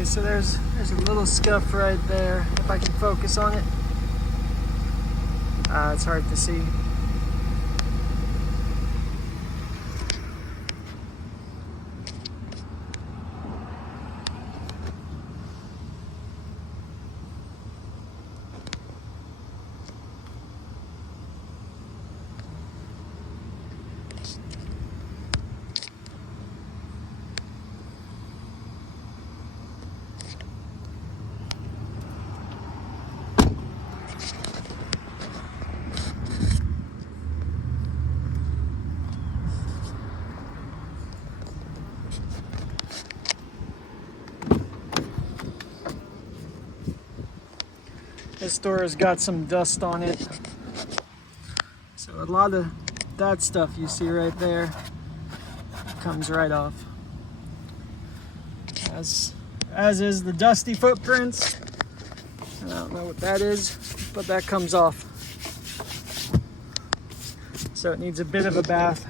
Okay, so there's a little scuff right there. If I can focus on it. It's hard to see. This door has got some dust on it. So a lot of that stuff you see right there comes right off. As is the dusty footprints. I don't know what that is, but that comes off. So it needs a bit of a bath.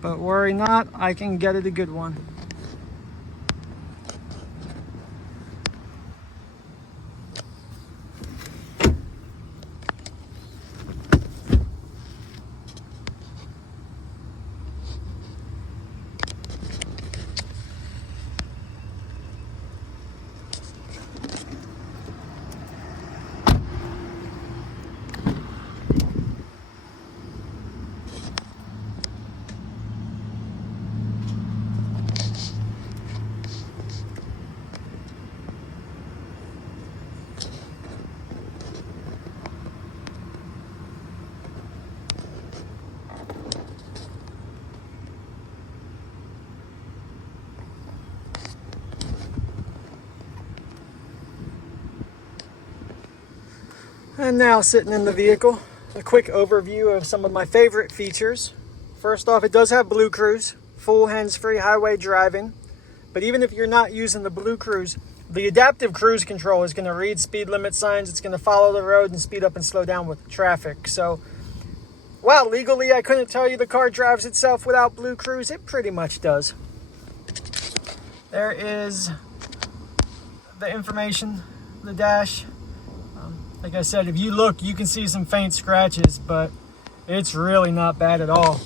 But worry not, I can get it a good one. And now sitting in the vehicle, a quick overview of some of my favorite features. First off, it does have Blue Cruise, full hands-free highway driving. But even if you're not using the Blue Cruise, the adaptive cruise control is going to read speed limit signs. It's going to follow the road and speed up and slow down with traffic. So while legally I couldn't tell you the car drives itself without Blue Cruise, it pretty much does. There is the information, the dash. Like I said, if you look, you can see some faint scratches, but it's really not bad at all.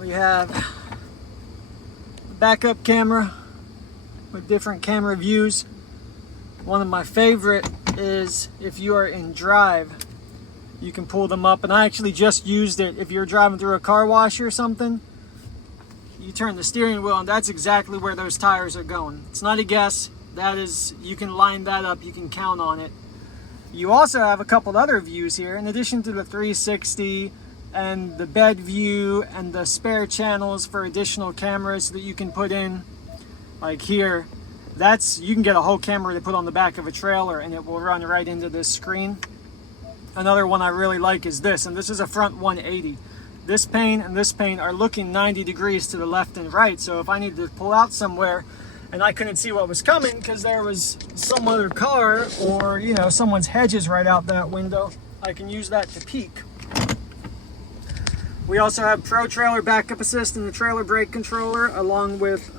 We have a backup camera with different camera views. One of my favorite is if you are in drive, you can pull them up. And I actually just used it if you're driving through a car wash or something. You turn the steering wheel and that's exactly where those tires are going. It's not a guess. That is, you can line that up, you can count on it. You also have a couple other views here, in addition to the 360 and the bed view and the spare channels for additional cameras that you can put in. Like here, you can get a whole camera to put on the back of a trailer and it will run right into this screen. Another one I really like is this, and this is a front 180. This pane and this pane are looking 90 degrees to the left and right, so if I need to pull out somewhere and I couldn't see what was coming because there was some other car or, you know, someone's hedges right out that window, I can use that to peek. We also have Pro Trailer Backup Assist and the trailer brake controller, along with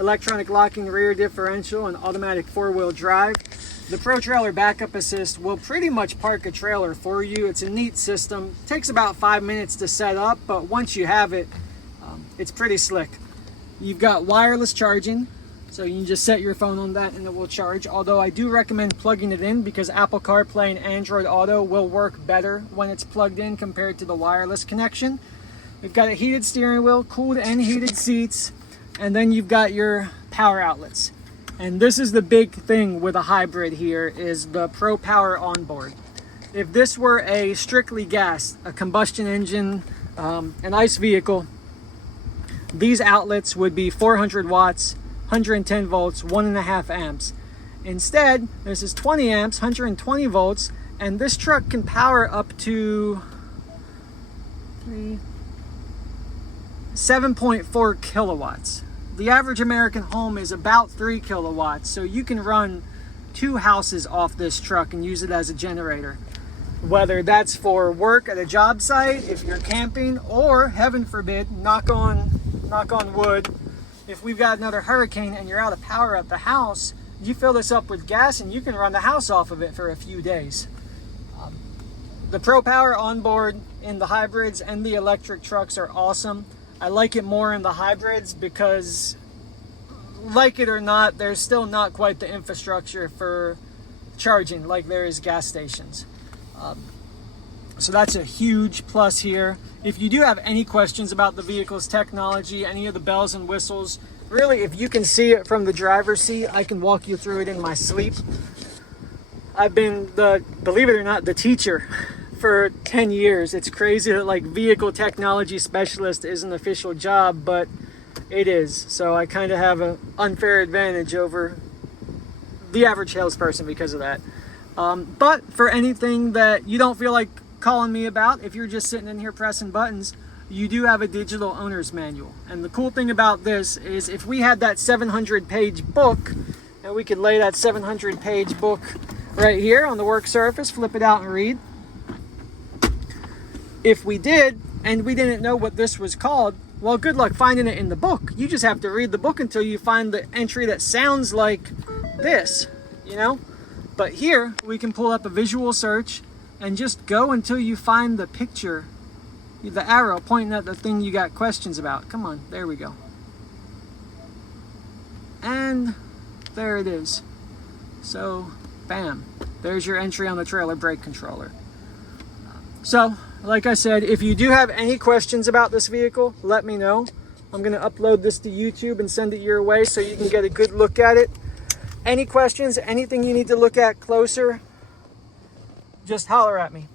electronic locking rear differential and automatic four-wheel drive. The Pro Trailer Backup Assist will pretty much park a trailer for you. It's a neat system. It takes about 5 minutes to set up, but once you have it, it's pretty slick. You've got wireless charging. So you can just set your phone on that and it will charge. Although I do recommend plugging it in because Apple CarPlay and Android Auto will work better when it's plugged in compared to the wireless connection. We've got a heated steering wheel, cooled and heated seats, and then you've got your power outlets. And this is the big thing with a hybrid here is the Pro Power onboard. If this were a strictly gas, a combustion engine, an ICE vehicle, these outlets would be 400 watts, 110 volts, 1.5 amps. Instead, this is 20 amps, 120 volts, and this truck can power up to 7.4 kilowatts. The average American home is about 3 kilowatts, so you can run 2 houses off this truck and use it as a generator. Whether that's for work at a job site, if you're camping, or heaven forbid, knock on knock on wood, if we've got another hurricane and you're out of power at the house, you fill this up with gas and you can run the house off of it for a few days. The Pro Power onboard in the hybrids and the electric trucks are awesome. I like it more in the hybrids because, like it or not, there's still not quite the infrastructure for charging like there is gas stations. So that's a huge plus here. If you do have any questions about the vehicle's technology, any of the bells and whistles, really, if you can see it from the driver's seat, I can walk you through it in my sleep. I've been believe it or not, the teacher for 10 years. It's crazy that like vehicle technology specialist is an official job, but it is. So I kind of have an unfair advantage over the average salesperson because of that. But for anything that you don't feel like calling me about, if you're just sitting in here pressing buttons, you do have a digital owner's manual. And the cool thing about this is if we had that 700-page book, and we could lay that 700-page book right here on the work surface, flip it out and read. If we did, and we didn't know what this was called, well, good luck finding it in the book. You just have to read the book until you find the entry that sounds like this, you know? But here, we can pull up a visual search and just go until you find the picture, the arrow pointing at the thing you got questions about. Come on, there we go. And there it is. So, bam, there's your entry on the trailer brake controller. So, like I said, if you do have any questions about this vehicle, let me know. I'm going to upload this to YouTube and send it your way so you can get a good look at it. Any questions, anything you need to look at closer, just holler at me.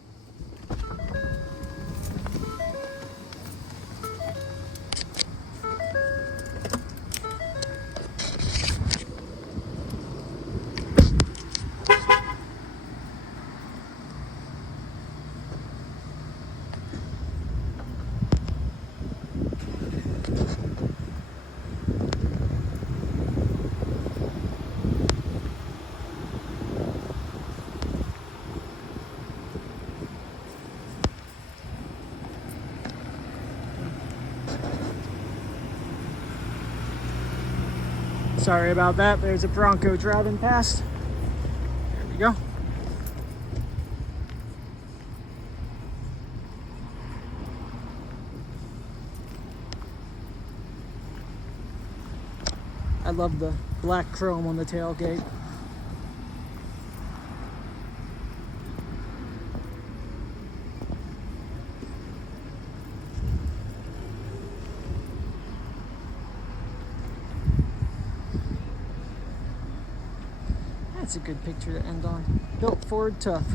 Sorry about that. There's a Bronco driving past. There we go. I love the black chrome on the tailgate. That's a good picture to end on. Built Ford tough.